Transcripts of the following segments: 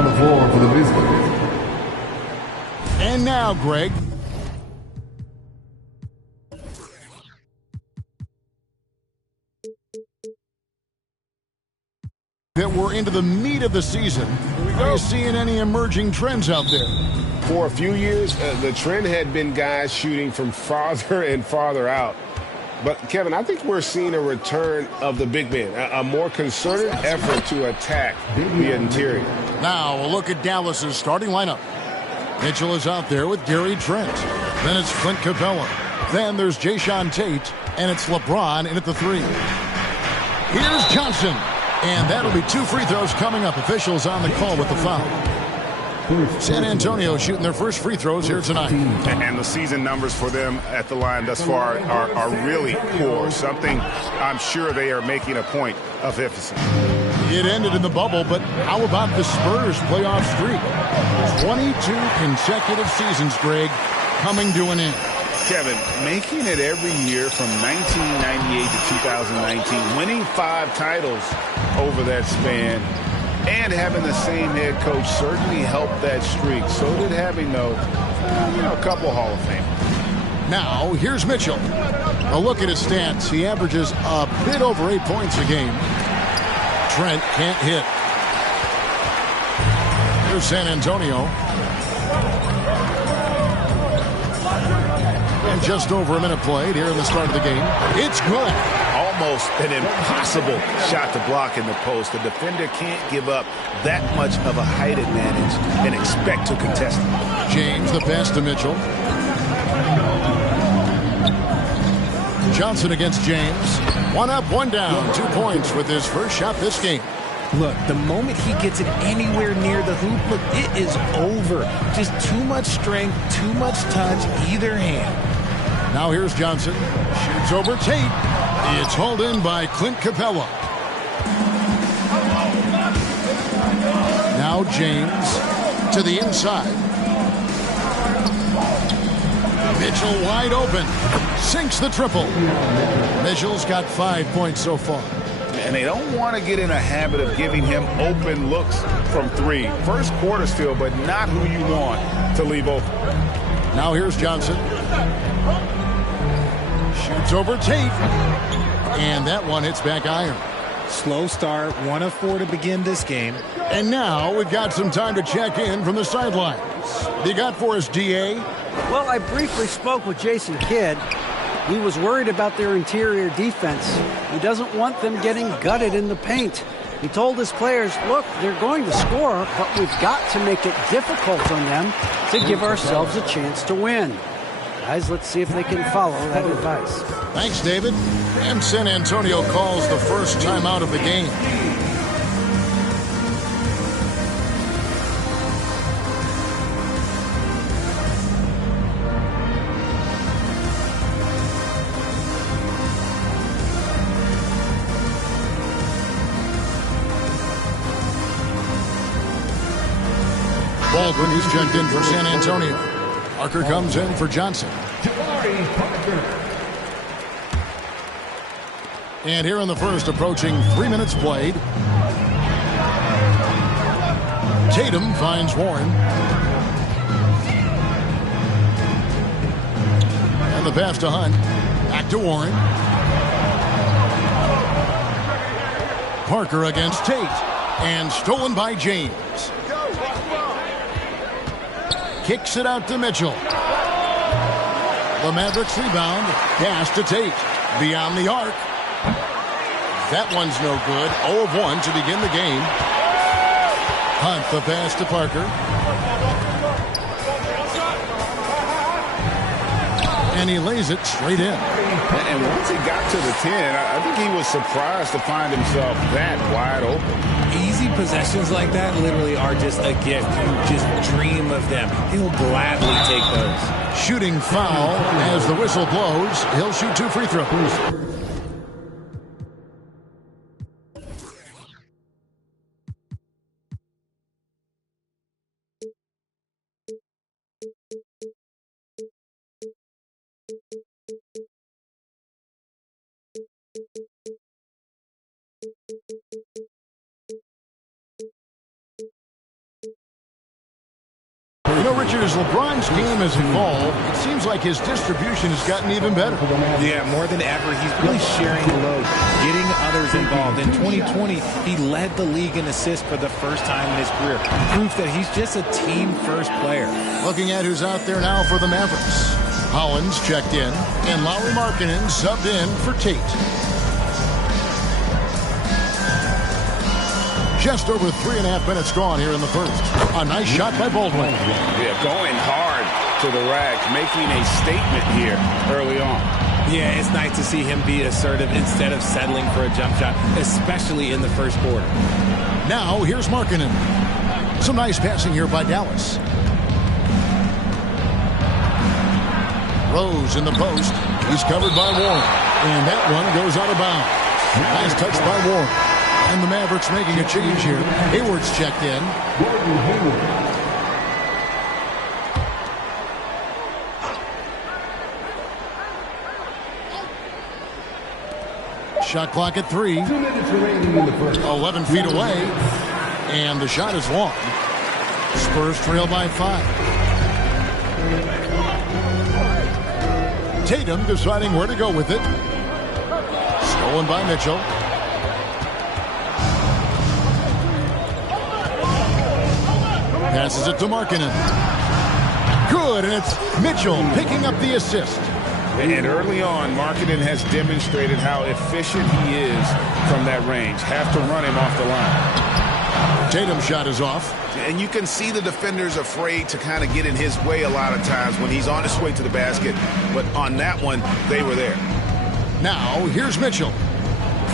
on the floor for the visitors. And now, Greg. That we're into the meat of the season. Are you seeing any emerging trends out there? For a few years, the trend had been guys shooting from farther and farther out. But, Kevin, I think we're seeing a return of the big man, a more concerted effort to attack the interior. Now, a look at Dallas's starting lineup. Mitchell is out there with Gary Trent. Then it's Clint Capella. Then there's Jae'Sean Tate. And it's LeBron in at the 3. Here's Johnson. And that'll be 2 free throws coming up. Officials on the call with the foul. San Antonio shooting their first free throws here tonight. And the season numbers for them at the line thus far are really poor. Something I'm sure they are making a point of emphasis. It ended in the bubble, but how about the Spurs playoff streak? 22 consecutive seasons, Greg, coming to an end. Kevin, making it every year from 1998 to 2019, winning 5 titles over that span, and having the same head coach certainly helped that streak. So did having, a couple Hall of Fame. Now, here's Mitchell. A look at his stats. He averages a bit over 8 points a game. Trent can't hit. Here's San Antonio. And just over a minute played here in the start of the game. It's good. Almost an impossible shot to block in the post. The defender can't give up that much of a height advantage and expect to contest it. James, the pass to Mitchell. Johnson against James. 1 up, 1 down. 2 points with his first shot this game. Look, the moment he gets it anywhere near the hoop, look, it is over. Just too much strength, too much touch, either hand. Now here's Johnson. Shoots over Tate. It's hauled in by Clint Capella. Now James to the inside. Mitchell wide open. Sinks the triple. Mitchell's got 5 points so far. And they don't want to get in a habit of giving him open looks from 3. First quarter still, but not who you want to leave open. Now here's Johnson. Shoots over Tate. And that one hits back iron. Slow start, 1 of 4 to begin this game. And now we've got some time to check in from the sidelines. What you got for us, D.A.? Well, I briefly spoke with Jason Kidd. He was worried about their interior defense. He doesn't want them getting gutted in the paint. He told his players, look, they're going to score, but we've got to make it difficult on them to give ourselves a chance to win. Guys, let's see if they can follow that advice. Thanks, David. And San Antonio calls the first timeout of the game. Baldwin, who's checked in for San Antonio. Parker comes in for Johnson. And here in the first, approaching 3 minutes played. Tatum finds Warren. And the pass to Hunt. Back to Warren. Parker against Tate. And stolen by James. Kicks it out to Mitchell. The Mavericks rebound. Pass to Tate. Beyond the arc. That one's no good. 0 of 1 to begin the game. Hunt the pass to Parker. And he lays it straight in. And once he got to the 10, I think he was surprised to find himself that wide open. Easy possessions like that literally are just a gift. You just dream of them. He'll gladly take those. Shooting foul as the whistle blows. He'll shoot 2 free throws. as LeBron's game has evolved, it seems like his distribution has gotten even better. Yeah, more than ever, he's really sharing the load, getting others involved. In 2020, he led the league in assists for the first time in his career. Proof that he's just a team-first player. Looking at who's out there now for the Mavericks. Hollins checked in, and Lauri Markkanen subbed in for Tate. Just over 3.5 minutes gone here in the first. A nice shot by Baldwin. Yeah, going hard to the rack, making a statement here early on. Yeah, it's nice to see him be assertive instead of settling for a jump shot, especially in the first quarter. Now, here's Markkanen. Some nice passing here by Dallas. Rose in the post. He's covered by Warren. And that one goes out of bounds. Nice touch by Warren. And the Mavericks making a change here. Hayward's checked in. Shot clock at 3. 11 feet away. And the shot is long. Spurs trail by 5. Tatum deciding where to go with it. Stolen by Mitchell. Passes it to Markkanen. Good, and it's Mitchell picking up the assist. And early on, Markkanen has demonstrated how efficient he is from that range. Have to run him off the line. Tatum's shot is off. And you can see the defenders afraid to kind of get in his way a lot of times when he's on his way to the basket. But on that one, they were there. Now, here's Mitchell.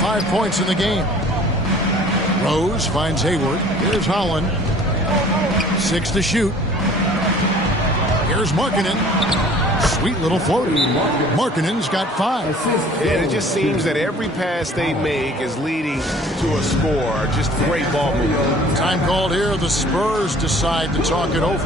5 points in the game. Rose finds Hayward. Here's Holland. 6 to shoot. Here's Markkanen. Sweet little floater. Markkanen's got 5. And it just seems that every pass they make is leading to a score. Just great ball movement. Time called here. The Spurs decide to talk it over.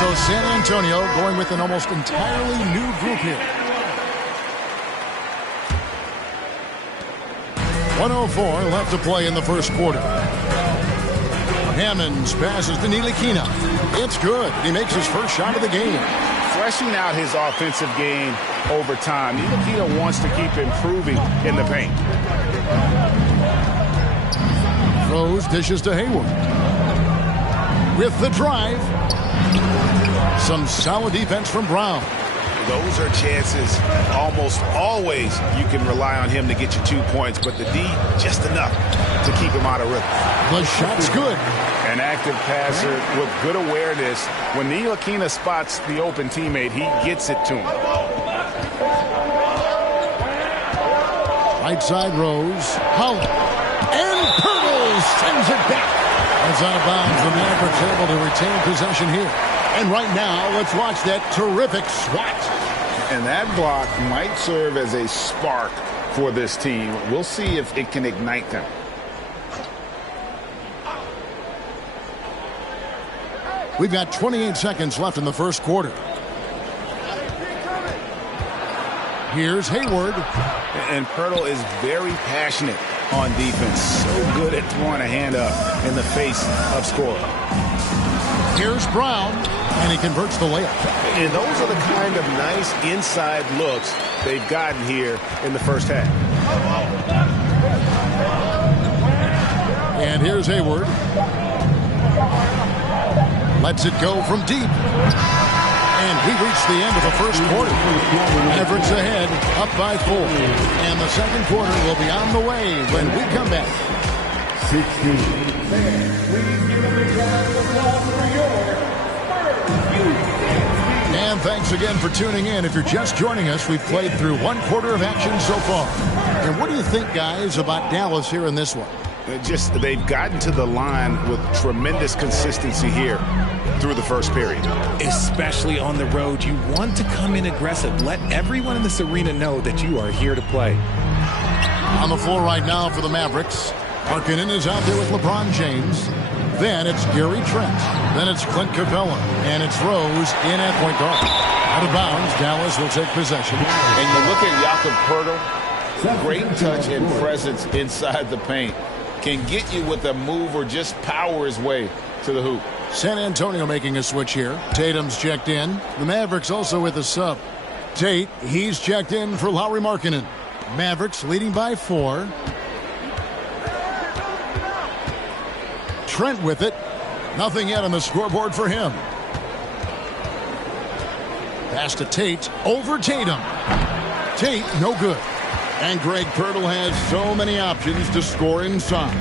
So San Antonio going with an almost entirely new group here. 1:04 left to play in the first quarter. Hammonds passes to Ntilikina. It's good. He makes his first shot of the game. Fleshing out his offensive game over time. Ntilikina wants to keep improving in the paint. Rose dishes to Hayward. With the drive. Some solid defense from Brown. Those are chances almost always you can rely on him to get you 2 points, but the D just enough to keep him out of rhythm. The shot's good. An active passer with good awareness. When Ntilikina spots the open teammate, he gets it to him. Right side Rose. Holland. And Pirtle sends it back. That's out of bounds. The Mavericks able to retain possession here. And right now, let's watch that terrific swat. And that block might serve as a spark for this team. We'll see if it can ignite them. We've got 28 seconds left in the first quarter. Here's Hayward. And Pirtle is very passionate on defense. So good at throwing a hand up in the face of scoring. Here's Brown. And he converts the layup. And those are the kind of nice inside looks they've gotten here in the first half. And here's Hayward. Lets it go from deep. And we reached the end of the first quarter. Mavericks ahead, up by 4. And the second quarter will be on the way when we come back. 16. Please give a big round of applause for your And thanks again for tuning in. If you're just joining us, we've played through 1 quarter of action so far. And what do you think, guys, about Dallas here in this one? They've gotten to the line with tremendous consistency here through the first period. Especially on the road, you want to come in aggressive. Let everyone in this arena know that you are here to play. On the floor right now for the Mavericks, Markkanen is out there with LeBron James. Then it's Gary Trent. Then it's Clint Capella. And it's Rose in at point guard. Out of bounds, Dallas will take possession. And you look at Jakob Poeltl, great touch and presence inside the paint. Can get you with a move or just power his way to the hoop. San Antonio making a switch here. Tatum's checked in. The Mavericks also with a sub. Tate, he's checked in for Lauri Markkanen. Mavericks leading by 4. Trent with it. Nothing yet on the scoreboard for him. Pass to Tate. Over Tatum. Tate, no good. And Greg Poeltl has so many options to score inside.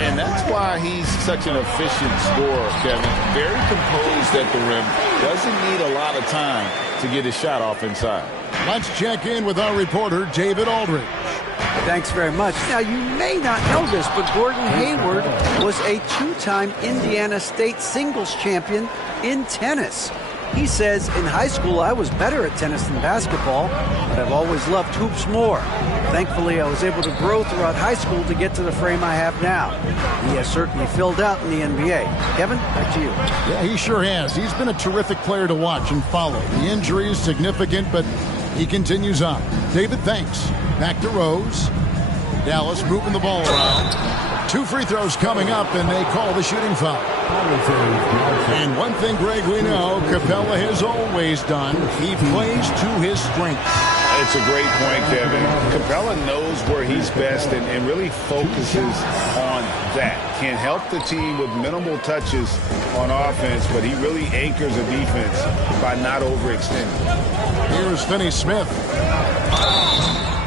And that's why he's such an efficient scorer, Kevin. Very composed at the rim. Doesn't need a lot of time to get his shot off inside. Let's check in with our reporter, David Aldridge. Thanks very much. Now, you may not know this, but Gordon Hayward was a 2-time Indiana State singles champion in tennis. He says, in high school, I was better at tennis than basketball, but I've always loved hoops more. Thankfully, I was able to grow throughout high school to get to the frame I have now. He has certainly filled out in the NBA. Kevin, back to you. Yeah, he sure has. He's been a terrific player to watch and follow. The injury is significant, but he continues on. David, thanks. Back to Rose. Dallas moving the ball around. 2 free throws coming up, and they call the shooting foul. And one thing, Greg, we know Capella has always done. He plays to his strengths. It's a great point, Kevin. Capella knows where he's best and really focuses on that. Can help the team with minimal touches on offense, but he really anchors a defense by not overextending. Here's Finney-Smith.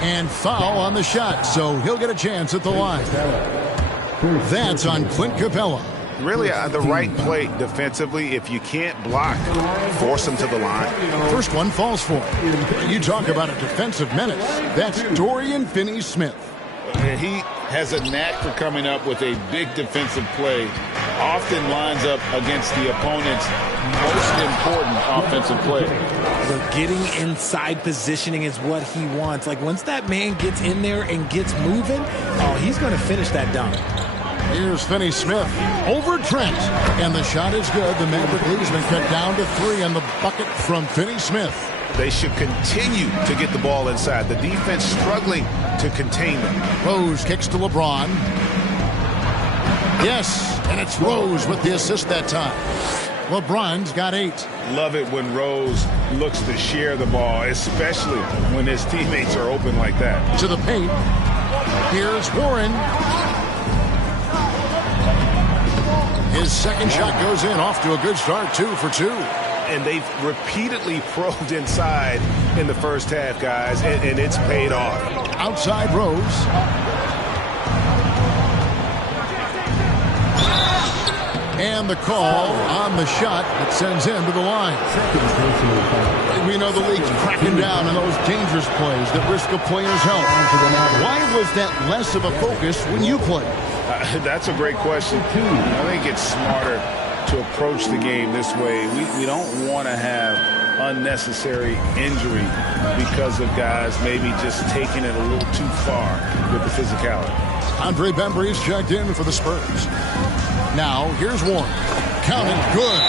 And foul on the shot, so he'll get a chance at the line. That's on Clint Capella. Really the right play defensively. If you can't block, force him to the line. First one falls for him. You talk about a defensive menace. That's Dorian Finney-Smith. He has a knack for coming up with a big defensive play. Often lines up against the opponent's most important offensive play. So getting inside positioning is what he wants. Like once that man gets in there and gets moving, oh, he's going to finish that dunk. Here's Finney-Smith over Trent. And the shot is good. The Maverick lead has been cut down to 3 on the bucket from Finney-Smith. They should continue to get the ball inside. The defense struggling to contain them. Rose kicks to LeBron. Yes, and it's Rose with the assist that time. LeBron's got 8. Love it when Rose looks to share the ball, especially when his teammates are open like that. To the paint. Here's Warren. His second shot goes in, off to a good start, 2 for 2. And they've repeatedly probed inside in the first half, guys, and it's paid off. Outside Rose. And the call on the shot that sends him to the line. We know the league's cracking down on those dangerous plays that risk a player's health. Why was that less of a focus when you played? That's a great question. I think it's smarter to approach the game this way. We don't want to have unnecessary injury because of guys maybe just taking it a little too far with the physicality. Andre Bembry's checked in for the Spurs. Now, here's Warren. Counting good.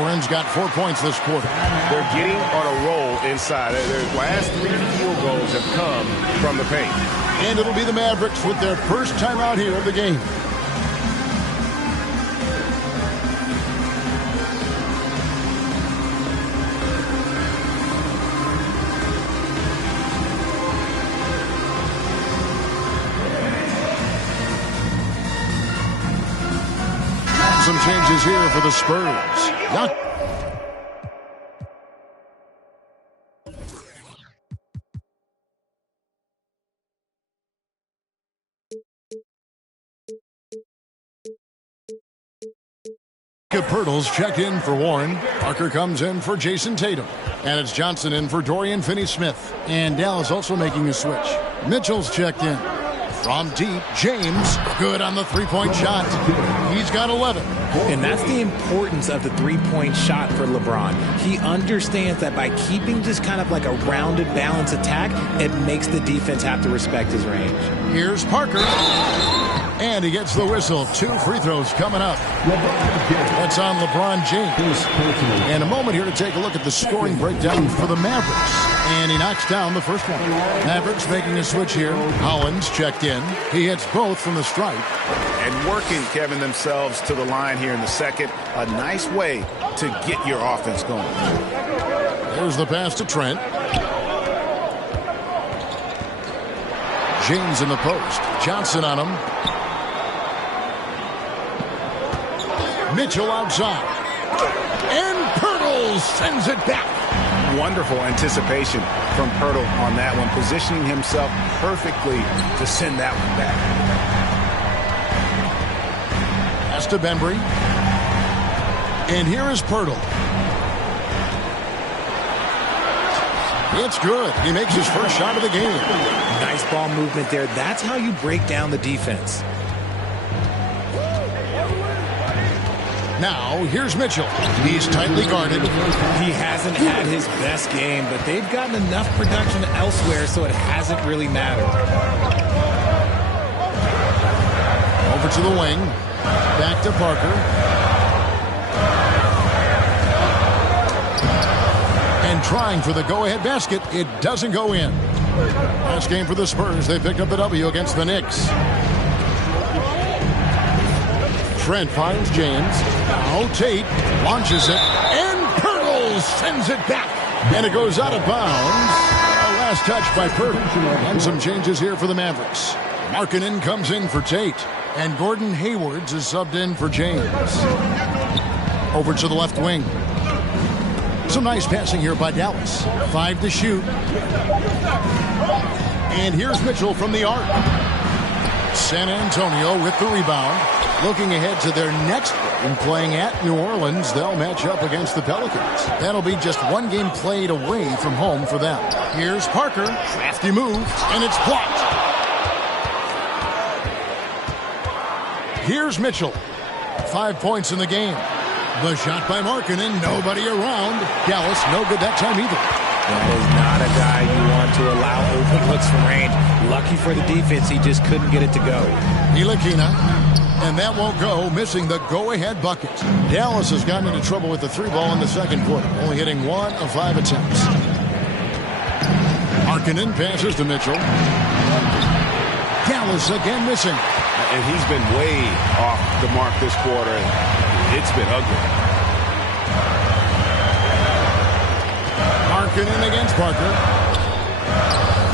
Warren's got 4 points this quarter. They're getting on a roll inside. Their last 3 field goals have come from the paint. And it'll be the Mavericks with their first time out here of the game. Some changes here for the Spurs. Poeltl's checked in for Warren. Parker comes in for Jason Tatum. And it's Johnson in for Dorian Finney-Smith. And Dallas also making a switch. Mitchell's checked in. From deep, James, good on the three-point shot. He's got 11. And that's the importance of the three-point shot for LeBron. He understands that by keeping just kind of like a rounded, balanced attack, it makes the defense have to respect his range. Here's Parker. And he gets the whistle. 2 free throws coming up. That's on LeBron James. And a moment here to take a look at the scoring breakdown for the Mavericks. And he knocks down the first one. Mavericks making a switch here. Hollins checked in. He hits both from the stripe. And working, Kevin, themselves to the line here in the second. A nice way to get your offense going. There's the pass to Trent. James in the post. Johnson on him. Mitchell outside. And Pirtle sends it back. Wonderful anticipation from Pirtle on that one, positioning himself perfectly to send that one back. Pass to Bembry. And here is Pirtle. It's good. He makes his first shot of the game. Nice ball movement there. That's how you break down the defense. Now, here's Mitchell. He's tightly guarded. He hasn't had his best game, but they've gotten enough production elsewhere, so it hasn't really mattered. Over to the wing. Back to Parker. And trying for the go-ahead basket. It doesn't go in. Last game for the Spurs. They picked up the W against the Knicks. Trent finds James. Now Tate launches it. And Pirtle sends it back. And it goes out of bounds. Last touch by Pirtle. And some changes here for the Mavericks. Markkanen comes in for Tate. And Gordon Hayward is subbed in for James. Over to the left wing. Some nice passing here by Dallas. 5 to shoot. And here's Mitchell from the arc. San Antonio with the rebound. Looking ahead to their next game, playing at New Orleans, they'll match up against the Pelicans. That'll be just one game played away from home for them. Here's Parker. Crafty move, and it's blocked. Here's Mitchell. 5 points in the game. The shot by Markkanen, nobody around. Dallas, no good that time either. That is not a guy you want to allow open looks from range. Lucky for the defense, he just couldn't get it to go. Ntilikina, and that won't go, missing the go-ahead bucket. Dallas has gotten into trouble with the 3-ball in the second quarter, only hitting 1 of 5 attempts. Markkanen passes to Mitchell. Dallas again missing. And he's been way off the mark this quarter. It's been ugly. Markkanen against Parker.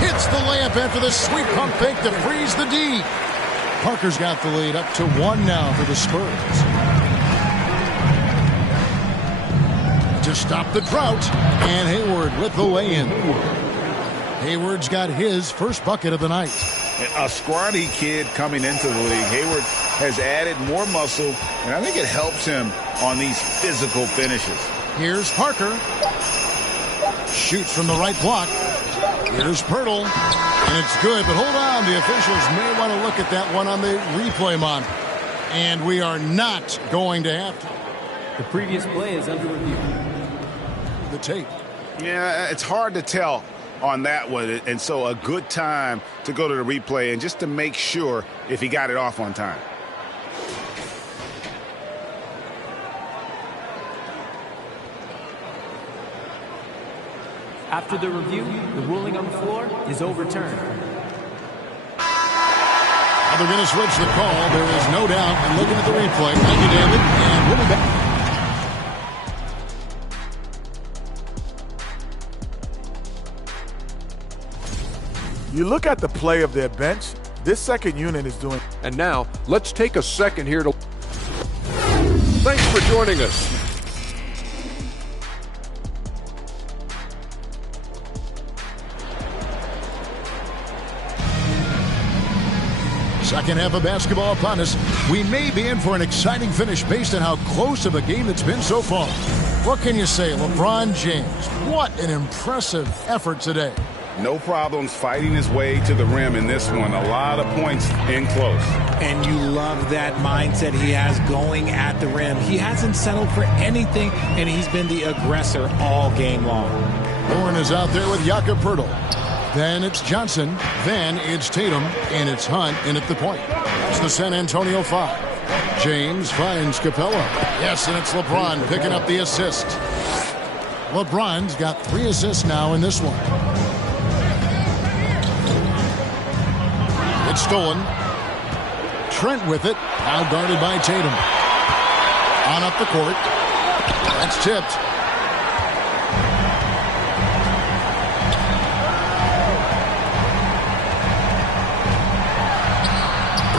Hits the layup after the sweet pump fake to freeze the D. Parker's got the lead up to 1 now for the Spurs. To stop the drought, and Hayward with the lay-in. Hayward's got his first bucket of the night. A scrawny kid coming into the league. Hayward has added more muscle, and I think it helps him on these physical finishes. Here's Parker. Shoots from the right block. Here's Pirtle. And it's good, but hold on. The officials may want to look at that one on the replay monitor. And we are not going to have to. The previous play is under review. The tape. Yeah, it's hard to tell on that one, and so a good time to go to the replay and just to make sure if he got it off on time. After the review, the ruling on the floor is overturned. Now they're going to switch the call. There is no doubt. And looking at the replay. Thank you, David. And we'll be back. You look at the play of their bench, this second unit is doing. And now, let's take a second here to... Thanks for joining us. Second half of basketball upon us. We may be in for an exciting finish based on how close of a game it's been so far. What can you say? LeBron James, what an impressive effort today. No problems fighting his way to the rim in this one. A lot of points in close. And you love that mindset he has going at the rim. He hasn't settled for anything, and he's been the aggressor all game long. Warren is out there with Jakob Poeltl. Then it's Johnson. Then it's Tatum. And it's Hunt in at the point. It's the San Antonio 5. James finds Capella. Yes, and it's LeBron picking up the assist. LeBron's got 3 assists now in this one. It's stolen. Trent with it. Now guarded by Tatum. On up the court. That's tipped.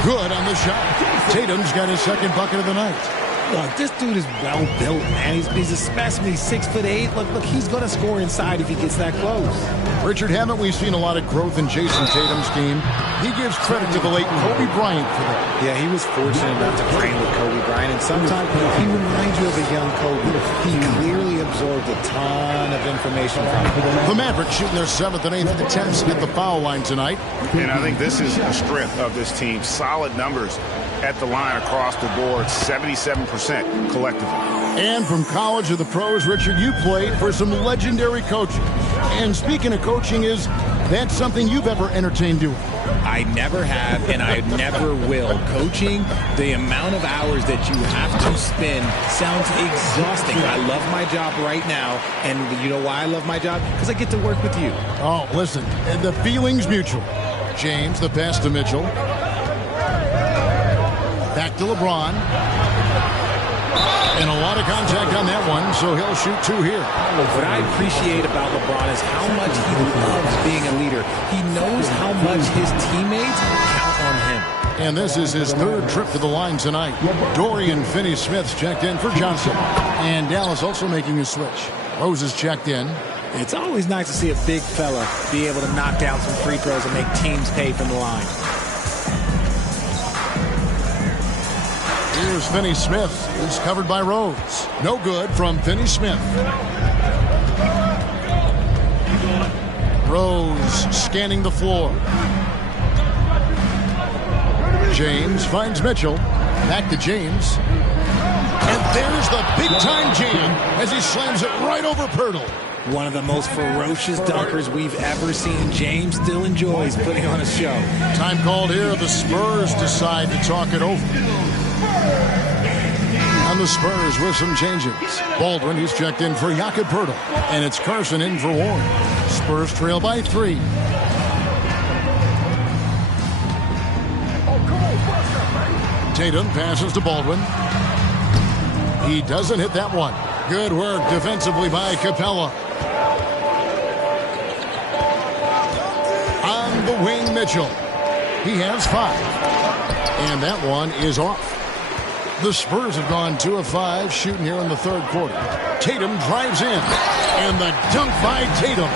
Good on the shot. Tatum's got his second bucket of the night. Look, this dude is well built, man. He's a specimen. He's 6'8". Look, he's going to score inside if he gets that close. Richard, haven't we seen a lot of growth in Jason Tatum's game? He gives credit to the late Kobe Bryant for that. Yeah, he was fortunate enough to train with Kobe Bryant, and sometimes he reminds you of a young Kobe. He clearly absorbed a ton of information from him. The Mavericks shooting their 7th and 8th attempts at the foul line tonight. And I think this is a strength of this team. Solid numbers at the line across the board, 77% collectively. And from college to the pros, Richard, you played for some legendary coaches. And speaking of coaching, is that something you've ever entertained doing? I never have, and I never will. Coaching, the amount of hours that you have to spend sounds exhausting. I love my job right now, and you know why I love my job? Because I get to work with you. Oh, listen, the feeling's mutual. James, the pass to Mitchell. Back to LeBron. And a lot of contact on that one, so he'll shoot 2 here. What I appreciate about LeBron is how much he loves being a leader. He knows how much his teammates count on him. And this is his 3rd trip to the line tonight. Dorian Finney-Smith's checked in for Johnson. And Dallas also making a switch. Rose is checked in. It's always nice to see a big fella be able to knock down some free throws and make teams pay from the line. Here's Finney-Smith, who's covered by Rose. No good from Finney-Smith. Rose scanning the floor. James finds Mitchell. Back to James. And there's the big-time jam as he slams it right over Poeltl. One of the most ferocious dunkers we've ever seen. James still enjoys putting on a show. Time called here. The Spurs decide to talk it over. And the Spurs with some changes. Baldwin, he's checked in for Jakob Poeltl. And it's Carson in for Warren. Spurs trail by 3. Tatum passes to Baldwin. He doesn't hit that one. Good work defensively by Capella. On the wing, Mitchell. He has 5. And that one is off. The Spurs have gone 2 of 5 shooting here in the 3rd quarter. Tatum drives in. And the dunk by Tatum.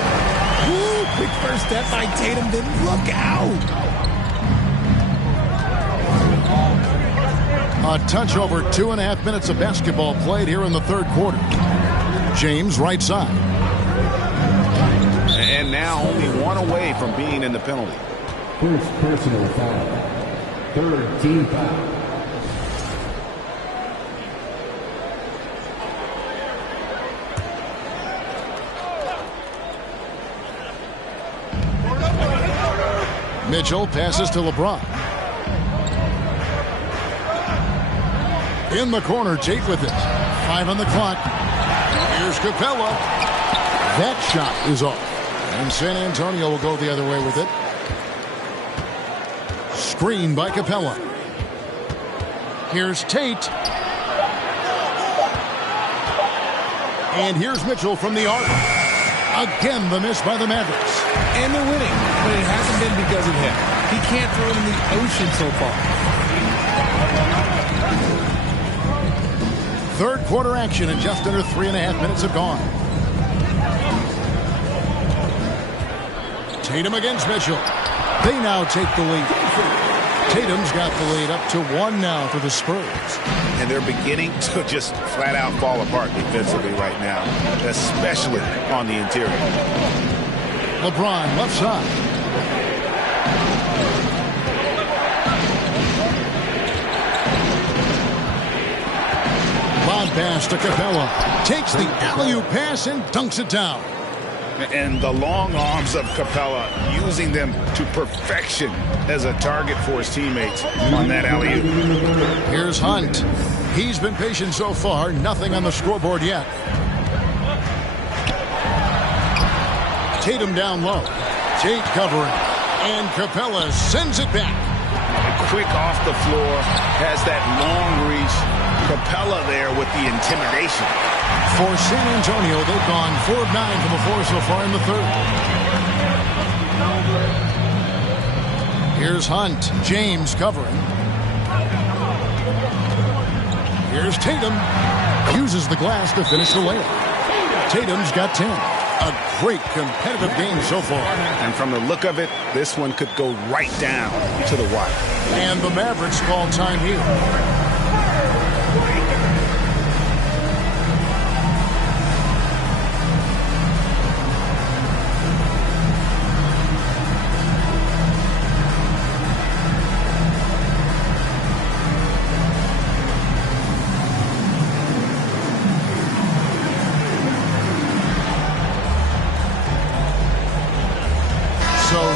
Woo, quick first step by Tatum. Then look out. A touch over 2.5 minutes of basketball played here in the 3rd quarter. James right side. And now only 1 away from being in the penalty. First personal foul. 3rd team foul. Mitchell passes to LeBron. In the corner, Tate with it. 5 on the clock. Here's Capella. That shot is off. And San Antonio will go the other way with it. Screen by Capella. Here's Tate. And here's Mitchell from the arc. Again, the miss by the Mavericks. And they're winning, but it hasn't been because of him. He can't throw it in the ocean so far. 3rd quarter action, and just under 3.5 minutes have gone. Tatum against Mitchell. They now take the lead. Tatum's got the lead up to 1 now for the Spurs. And they're beginning to just flat out fall apart defensively right now, especially on the interior. LeBron left side. Lob pass to Capella. Takes the alley-oop pass and dunks it down. And the long arms of Capella, using them to perfection as a target for his teammates on that alley-oop. Here's Hunt. He's been patient so far. Nothing on the scoreboard yet. Tatum down low. Tate covering. And Capella sends it back. Quick off the floor. Has that long reach. Capella there with the intimidation. For San Antonio, they've gone 4 of 9 from the floor so far in the third. Here's Hunt. James covering. Here's Tatum. Uses the glass to finish the layup. Tatum's got 10. A great competitive game so far. And from the look of it, this one could go right down to the wire. And the Mavericks call time here.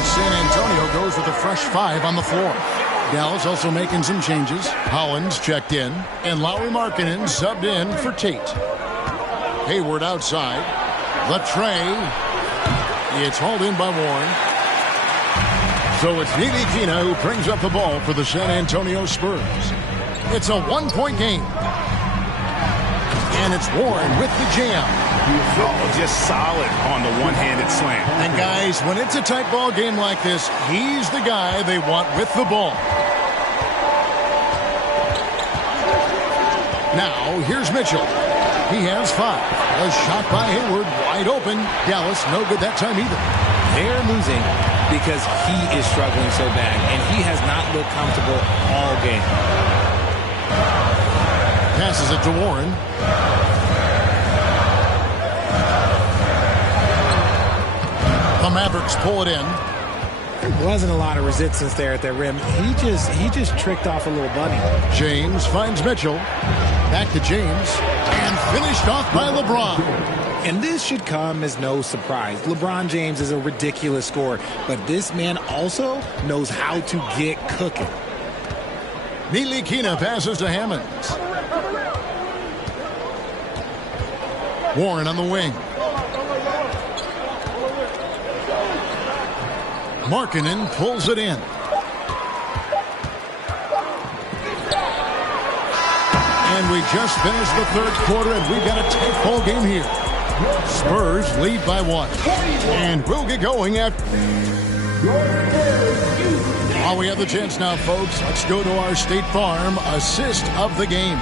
San Antonio goes with a fresh 5 on the floor. Dallas also making some changes. Hollins checked in, and Lauri Markkanen subbed in for Tate. Hayward outside. Latrey. It's hauled in by Warren. So it's Ntilikina who brings up the ball for the San Antonio Spurs. It's a 1-point game. And it's Warren with the jam. Oh, just solid on the one-handed slam. And guys, when it's a tight ball game like this, he's the guy they want with the ball. Now, here's Mitchell. He has 5. A shot by Hayward, wide open. Dallas, no good that time either. They're losing because he is struggling so bad, and he has not looked comfortable all game. Passes it to Warren. The Mavericks pull it in. There wasn't a lot of resistance there at the rim. He just tricked off a little bunny. James finds Mitchell. Back to James. And finished off by LeBron. And this should come as no surprise. LeBron James is a ridiculous scorer, but this man also knows how to get cooking. Ntilikina passes to Hammonds. Warren on the wing. Markkanen pulls it in. And we just finished the third quarter, and we've got a tight ball game here. Spurs lead by 1. And we'll get going at... While we have the chance now, folks, let's go to our State Farm assist of the game.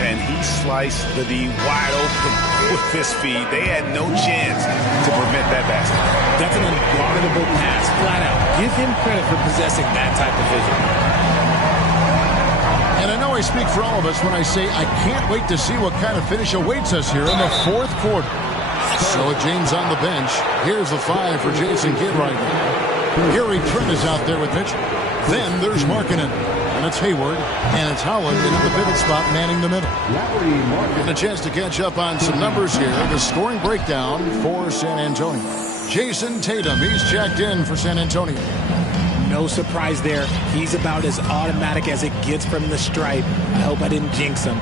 And he sliced the D wide open with his feet. They had no chance to prevent that basket. That's an unguardable pass, flat out. Give him credit for possessing that type of vision. And I know I speak for all of us when I say I can't wait to see what kind of finish awaits us here in the fourth quarter. So with James on the bench, here's the 5 for Jason Kidd right now. Gary Trent is out there with Mitchell. Then there's Markkanen. And it's Hayward, and it's Holland in the pivot spot manning the middle. And a chance to catch up on some numbers here. The scoring breakdown for San Antonio. Jason Tatum, he's checked in for San Antonio. No surprise there. He's about as automatic as it gets from the stripe. I hope I didn't jinx him.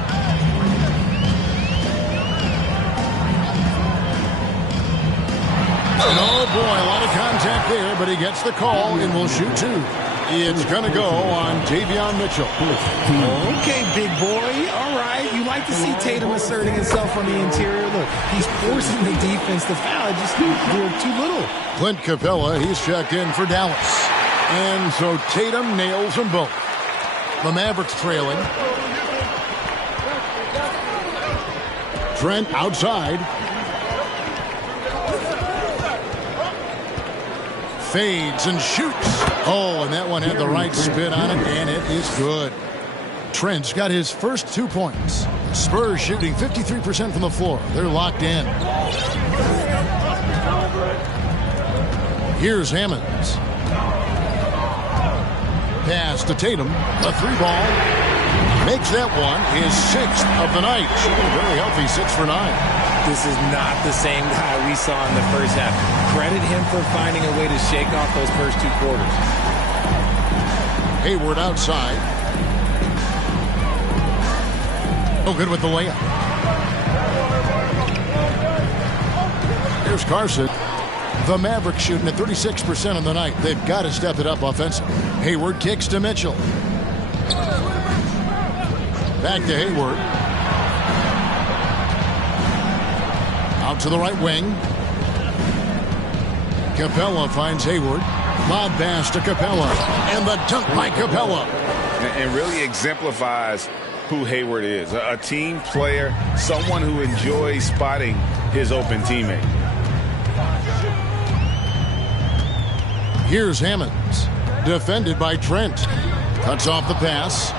And oh boy, a lot of contact there, but he gets the call and will shoot 2. It's going to go on Davion Mitchell. Okay, big boy. All right. You like to see Tatum asserting himself on the interior. Look, he's forcing the defense to foul. Just doing too little. Clint Capella, he's checked in for Dallas. And so Tatum nails them both. The Mavericks trailing. Trent outside. Fades and shoots. Oh, and that one had the right spin on it, and it is good. Trent's got his first 2 points. Spurs shooting 53% from the floor. They're locked in. Here's Hammonds. Pass to Tatum. A 3-ball. Makes that one his 6th of the night. Shooting a very healthy 6 for 9. This is not the same guy we saw in the first half. Credit him for finding a way to shake off those first 2 quarters. Hayward outside. No good with the layup. Here's Carson. The Mavericks shooting at 36% on the night. They've got to step it up offensively. Hayward kicks to Mitchell. Back to Hayward. Out to the right wing. Capella finds Hayward. Lob pass to Capella. And the dunk by Capella. And really exemplifies who Hayward is. A team player, someone who enjoys spotting his open teammate. Here's Hammonds. Defended by Trent. Cuts off the pass.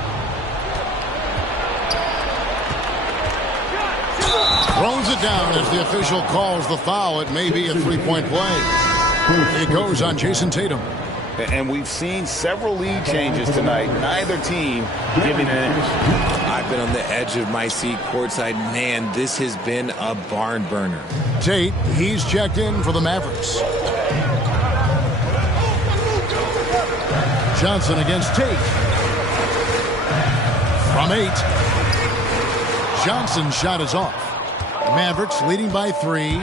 Throws it down as the official calls the foul. It may be a 3-point play. It goes on Jason Tatum. And we've seen several lead changes tonight. Neither team giving an inch. I've been on the edge of my seat courtside. Man, this has been a barn burner. Tate, he's checked in for the Mavericks. Johnson against Tate. From 8. Johnson's shot is off. Mavericks leading by 3.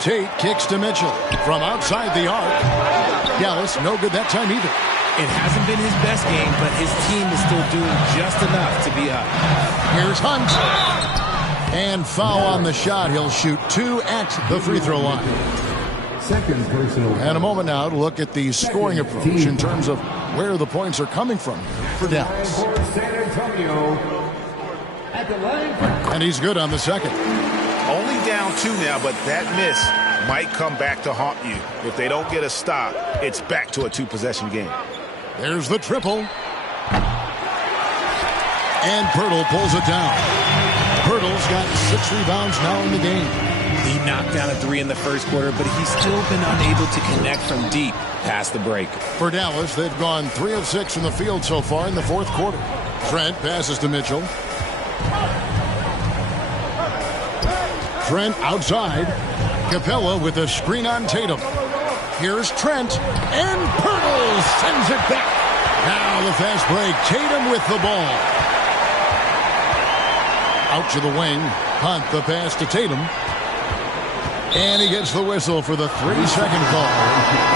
Tate kicks to Mitchell from outside the arc. Dallas no good that time either. It hasn't been his best game, but his team is still doing just enough to be up. Here's Hunt. And foul on the shot. He'll shoot 2 at the free throw line. Second personal. And a moment now to look at the scoring approach in terms of where the points are coming from for Dallas. San Antonio. At the line. And he's good on the second. Only down 2 now, but that miss might come back to haunt you. If they don't get a stop, it's back to a 2-possession game. There's the triple. And Pirtle pulls it down. Pirtle's got 6 rebounds now in the game. He knocked down a 3 in the first quarter, but he's still been unable to connect from deep past the break. For Dallas, they've gone 3 of 6 from the field so far in the fourth quarter. Trent passes to Mitchell. Trent outside. Capella with a screen on Tatum. Here's Trent. And Pirtle sends it back. Now the fast break. Tatum with the ball. Out to the wing. Hunt the pass to Tatum. And he gets the whistle for the 3-second call.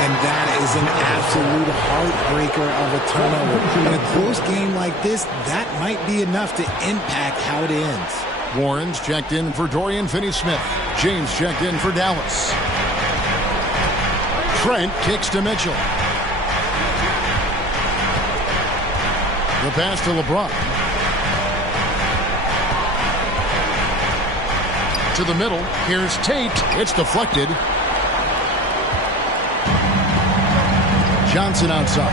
And that is an absolute heartbreaker of a turnover. In a close game like this, that might be enough to impact how it ends. Warren's checked in for Dorian Finney-Smith. James checked in for Dallas. Trent kicks to Mitchell. The pass to LeBron. To the middle. Here's Tate. It's deflected. Johnson outside.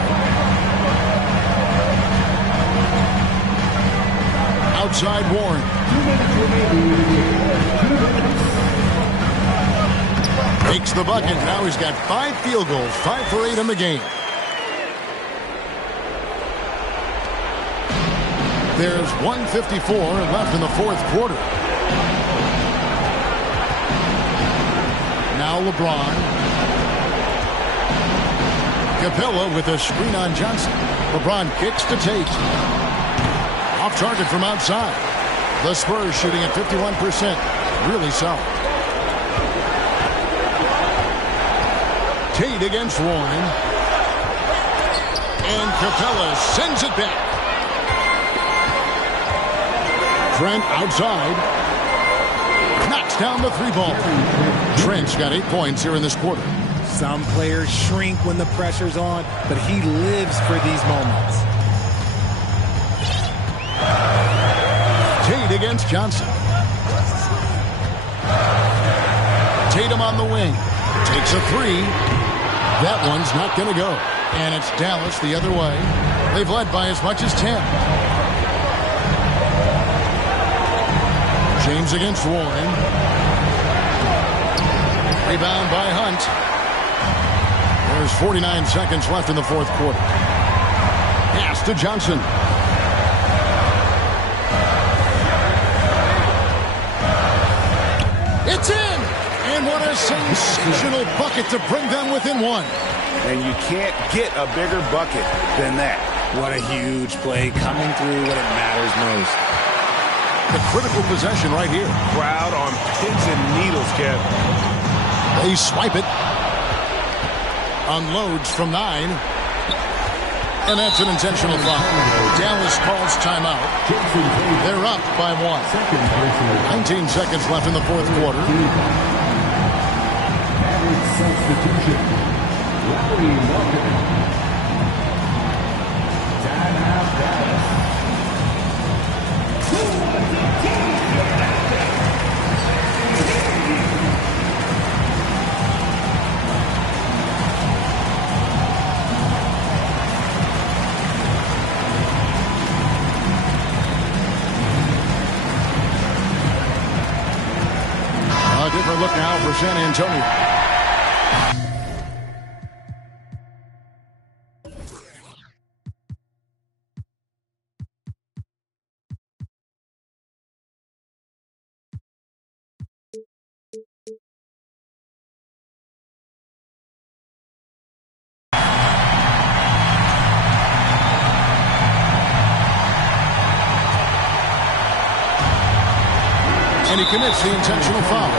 Outside Warren. Makes the bucket. Now he's got 5 field goals. 5 for 8 in the game. There's 1:54 left in the fourth quarter. Now LeBron. Capella with a screen on Johnson. LeBron kicks to Tate. Off target from outside. The Spurs shooting at 51%. Really solid. Tate against Warren. And Capella sends it back. Trent outside. Knocks down the 3-ball. Trent's got 8 points here in this quarter. Some players shrink when the pressure's on, but he lives for these moments. Tate against Johnson. Tatum on the wing. Takes a 3. That one's not going to go. And it's Dallas the other way. They've led by as much as 10. James against Warren. Rebound by Hunt. There's 49 seconds left in the fourth quarter. Pass to Johnson. It's in! And what a sensational bucket to bring them within one. And you can't get a bigger bucket than that. What a huge play coming through when it matters most. The critical possession right here. Crowd on pins and needles, Kev. They swipe it. Unloads from 9. And that's an intentional foul. Dallas calls timeout. They're up by 1. 19 seconds left in the fourth quarter. Substitution. Larry Martin. Timeout, Dallas. A different look now for San Antonio. And he commits the intentional foul.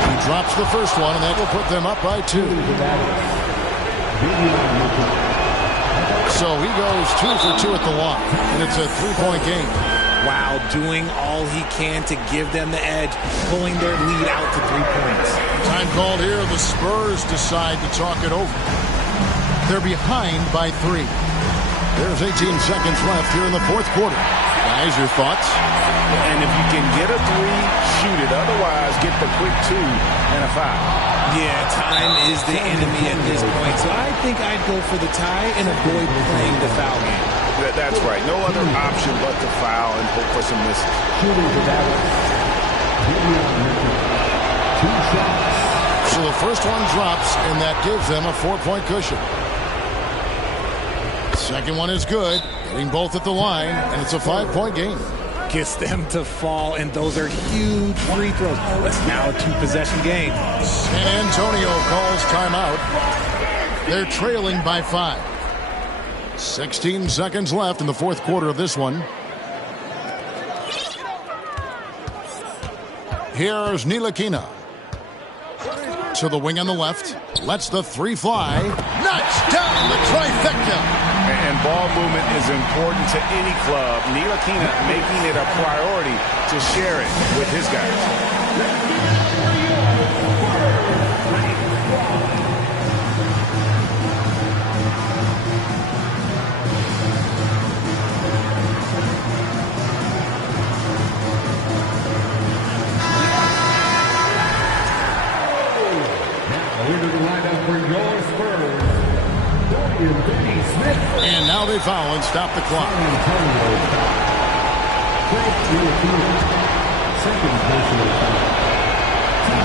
He drops the first one, and that will put them up by 2. So he goes 2 for 2 at the line, and it's a 3-point game. Wow, doing all he can to give them the edge, pulling their lead out to 3 points. Time called here. The Spurs decide to talk it over. They're behind by 3. There's 18 seconds left here in the fourth quarter. Guys, your thoughts? And if you can get a 3, shoot it. Otherwise, get the quick 2 and a foul. Yeah, time is the enemy at this point. So I think I'd go for the tie and avoid playing the foul game. That's right. No other option but to foul and hope for some misses. So the first one drops, and that gives them a 4-point cushion. Second one is good, hitting both at the line, and it's a 5-point game. Gets them to fall, and those are huge free throws. It's now a 2-possession game. San Antonio calls timeout. They're trailing by 5. 16 seconds left in the fourth quarter of this one. Here's Ntilikina. To the wing on the left. Lets the 3 fly. Knocks down the trifecta. And ball movement is important to any club. Ntilikina making it a priority to share it with his guys. Into the lineup for your Spurs. And now they foul and stop the clock.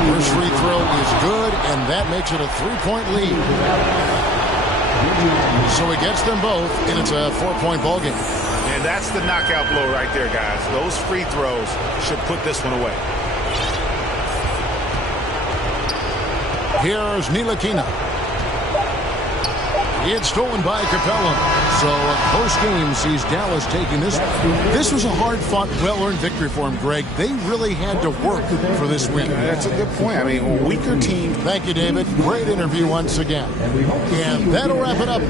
First free throw is good, and that makes it a 3-point lead. So he gets them both, and it's a 4-point ball game. And that's the knockout blow right there, guys. Those free throws should put this one away. Here's Ntilikina. It's stolen by Capella. So post-game sees Dallas taking this. This was a hard-fought, well-earned victory for him, Greg. They really had to work for this win. That's a good point. I mean, weaker team. Thank you, David. Great interview once again. And that'll wrap it up.